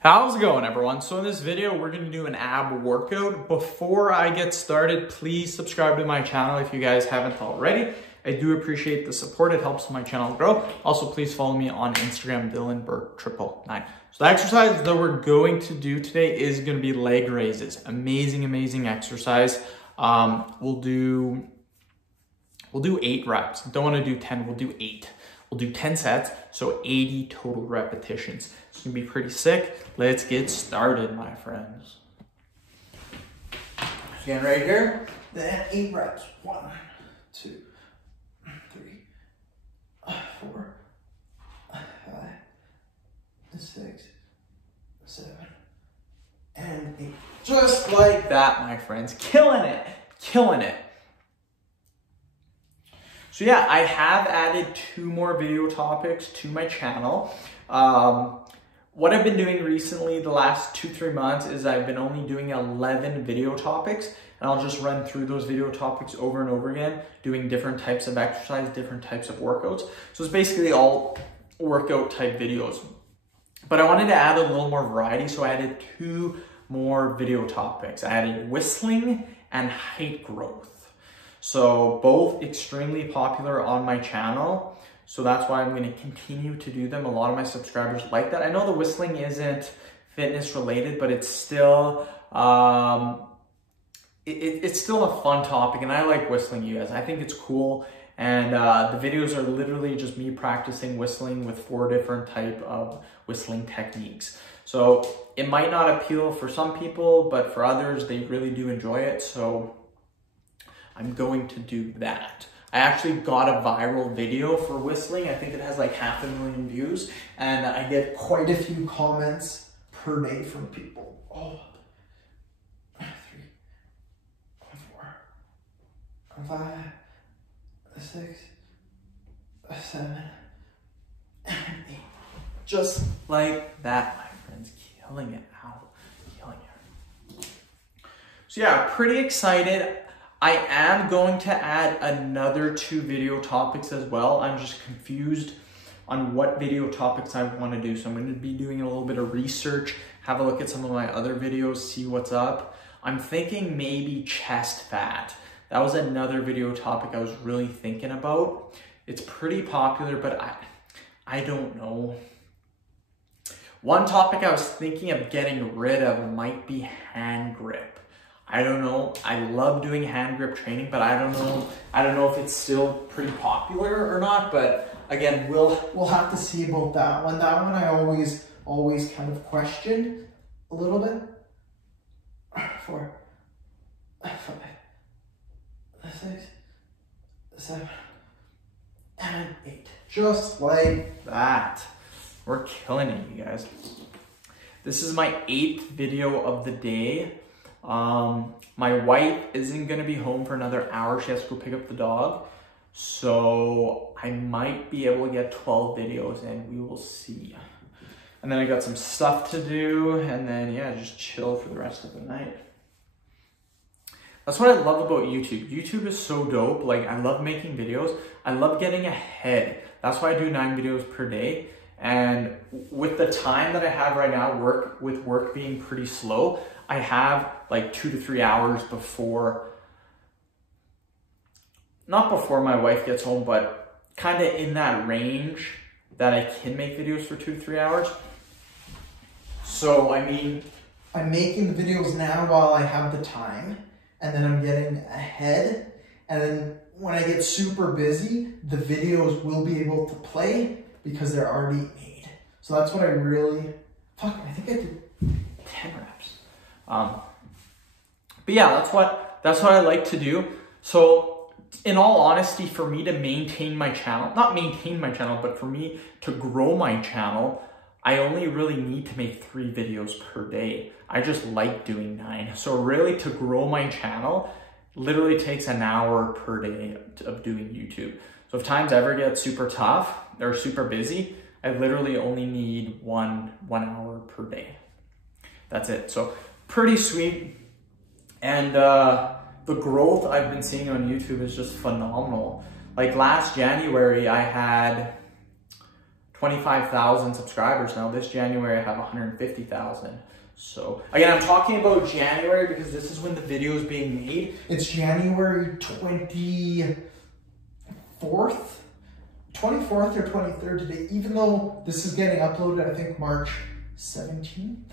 How's it going, everyone? So in this video, we're going to do an ab workout. Before I get started, please subscribe to my channel if you guys haven't already. I do appreciate the support. It helps my channel grow. Also, please follow me on Instagram, Dylan Burke 999. So the exercise that we're going to do today is going to be leg raises. Amazing exercise. We'll do 8 reps. Don't want to do 10, we'll do 8. We'll do 10 sets, so 80 total repetitions. It's gonna be pretty sick. Let's get started, my friends. Again, right here, then 8 reps. 1, 2, 3, 4, 5, 6, 7, and 8. Just like that, my friends. Killing it. So yeah, I have added 2 more video topics to my channel. What I've been doing recently, the last 2-3 months, is I've been only doing 11 video topics, and I'll just run through those video topics over and over again, doing different types of exercise, different types of workouts. So it's basically all workout type videos. But I wanted to add a little more variety, so I added 2 more video topics. I added whistling and height growth. So both extremely popular on my channel. So that's why I'm going to continue to do them. A lot of my subscribers like that. I know the whistling isn't fitness related, but it's still, it's still a fun topic, and I like whistling, you guys. I think it's cool. And the videos are literally just me practicing whistling with 4 different type of whistling techniques. So it might not appeal for some people, but for others, they really do enjoy it. So I'm going to do that. I actually got a viral video for whistling. I think it has like 500,000 views, and I get quite a few comments per day from people. 3, 4, 5, 6, 7, and 8. Just like that, my friends. Killing it out. Killing it. So yeah, pretty excited. I am going to add another 2 video topics as well. I'm just confused on what video topics I want to do. So I'm going to be doing a little bit of research, have a look at some of my other videos, see what's up. I'm thinking maybe chest fat. That was another video topic I was really thinking about. It's pretty popular, but I don't know. One topic I was thinking of getting rid of might be hand grip. I don't know. I love doing hand grip training, but I don't know if it's still pretty popular or not. But again, we'll have to see about that one. That one I always kind of question a little bit. 4, 5, 6, 7, and 8. Just like that. We're killing it, you guys. This is my 8th video of the day. My wife isn't going to be home for another hour. She has to go pick up the dog. So I might be able to get 12 videos in. We will see. And then I got some stuff to do. And then, yeah, just chill for the rest of the night. That's what I love about YouTube. YouTube is so dope. Like, I love making videos. I love getting ahead. That's why I do 9 videos per day. And with the time that I have right now, with work being pretty slow, I have like 2 to 3 hours before, not before my wife gets home, but kind of in that range that I can make videos for 2 to 3 hours. So, I mean, I'm making the videos now while I have the time, and then I'm getting ahead. And then when I get super busy, the videos will be able to play because they're already made. So that's what I really, I think I did 10 reps. But yeah, that's what I like to do. So in all honesty, for me to maintain my channel, not maintain my channel, but for me to grow my channel, I only really need to make 3 videos per day. I just like doing 9. So really to grow my channel literally takes an hour per day of doing YouTube. So if times ever get super tough or super busy, I literally only need one hour per day. That's it. So pretty sweet. And the growth I've been seeing on YouTube is just phenomenal. Like last January, I had 25,000 subscribers now. This January I have 150,000. So again, I'm talking about January because this is when the video is being made. It's January 24th or 23rd today, even though this is getting uploaded, I think March 17th.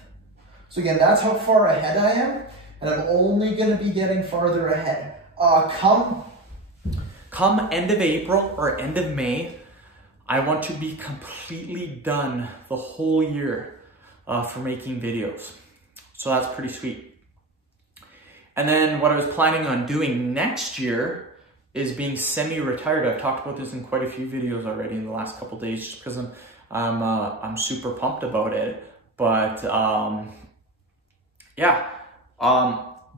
So again, that's how far ahead I am, and I'm only gonna be getting farther ahead. Come end of April or end of May, I want to be completely done the whole year for making videos. So that's pretty sweet. And then what I was planning on doing next year is being semi-retired. I've talked about this in quite a few videos already in the last couple days, just because I'm super pumped about it. But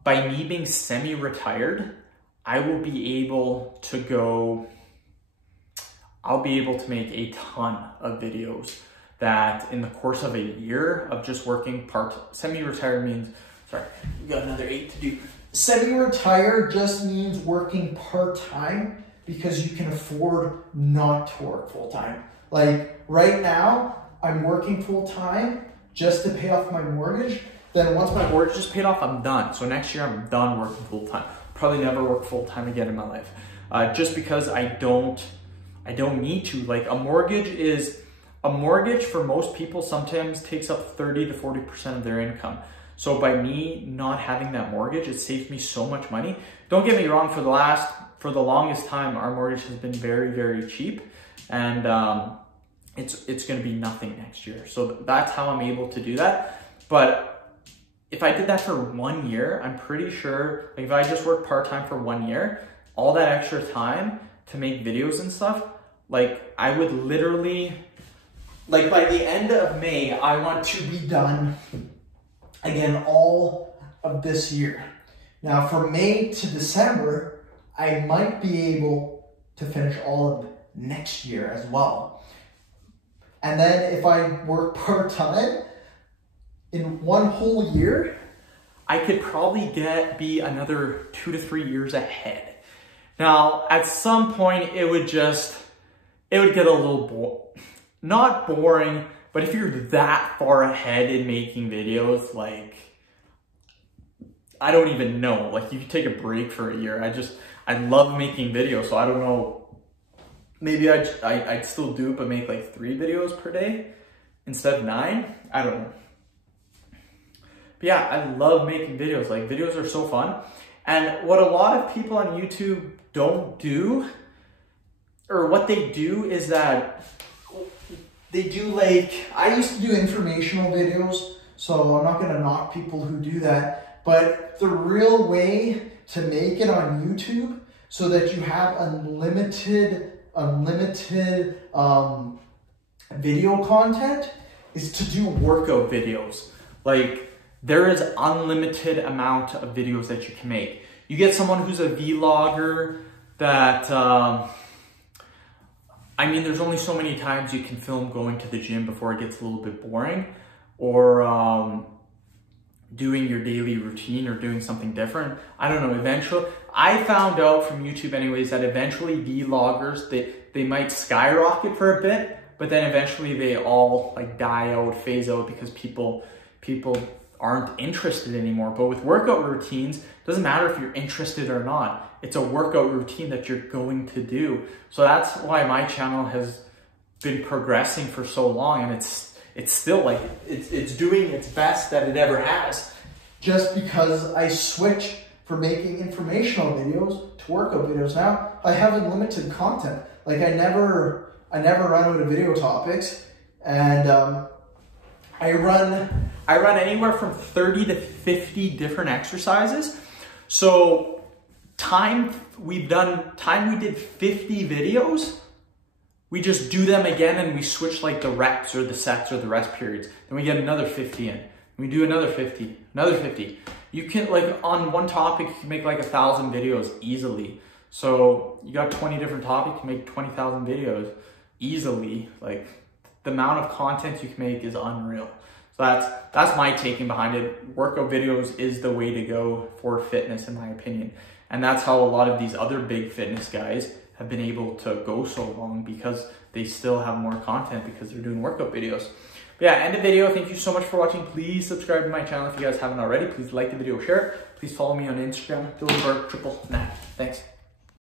by me being semi-retired, I will be able to go. I'll be able to make a ton of videos that in the course of a year of just working semi-retired means, sorry, we got another 8 to do. Semi-retired just means working part-time because you can afford not to work full-time. Like right now, I'm working full-time just to pay off my mortgage. Then once my mortgage is paid off, I'm done. So next year I'm done working full-time. Probably never work full-time again in my life. Just because I don't need to. Like a mortgage for most people sometimes takes up 30 to 40% of their income. So by me not having that mortgage, it saves me so much money. Don't get me wrong, for the longest time, our mortgage has been very, very cheap, and it's gonna be nothing next year. So that's how I'm able to do that. But if I did that for 1 year, I'm pretty sure, like if I just worked part-time for 1 year, all that extra time to make videos and stuff, like I would literally, like by the end of May, I want to be done again all of this year. Now from May to December, I might be able to finish all of next year as well. And then if I work part-time in 1 whole year, I could probably be another 2 to 3 years ahead. Now, at some point, it would get a little not boring, but if you're that far ahead in making videos, like, I don't even know. Like, you could take a break for a year. I love making videos, so I don't know. Maybe I'd still do it, but make like 3 videos per day instead of 9. I don't know. But yeah, I love making videos. Like, videos are so fun. And what a lot of people on YouTube don't do, or what they do is that they do, like, I used to do informational videos, so I'm not gonna knock people who do that, but the real way to make it on YouTube so that you have unlimited video content is to do workout videos. Like, there is unlimited amount of videos that you can make. You get someone who's a vlogger that, I mean, there's only so many times you can film going to the gym before it gets a little bit boring, or doing your daily routine or doing something different. I don't know, eventually, I found out from YouTube anyways that eventually vloggers, they might skyrocket for a bit, but then eventually they all like die out, phase out, because people aren't interested anymore. But with workout routines, it doesn't matter if you're interested or not. It's a workout routine that you're going to do. So that's why my channel has been progressing for so long, and it's still like, it's doing its best that it ever has. Just because I switched from making informational videos to workout videos, now I have unlimited content. Like I never run out of video topics, and I run anywhere from 30 to 50 different exercises. So time we did 50 videos, we just do them again and we switch like the reps or the sets or the rest periods. Then we get another 50 in. We do another 50, another 50. You can, like, on one topic, you can make like 1,000 videos easily. So you got 20 different topics, you make 20,000 videos easily. Like, the amount of content you can make is unreal. So that's my taking behind it. Workout videos is the way to go for fitness, in my opinion. And that's how a lot of these other big fitness guys have been able to go so long because they still have more content because they're doing workout videos. But yeah, end the video. Thank you so much for watching. Please subscribe to my channel if you guys haven't already. Please like the video, share it. Please follow me on Instagram, Dylan Burke, Triple Nat. Thanks.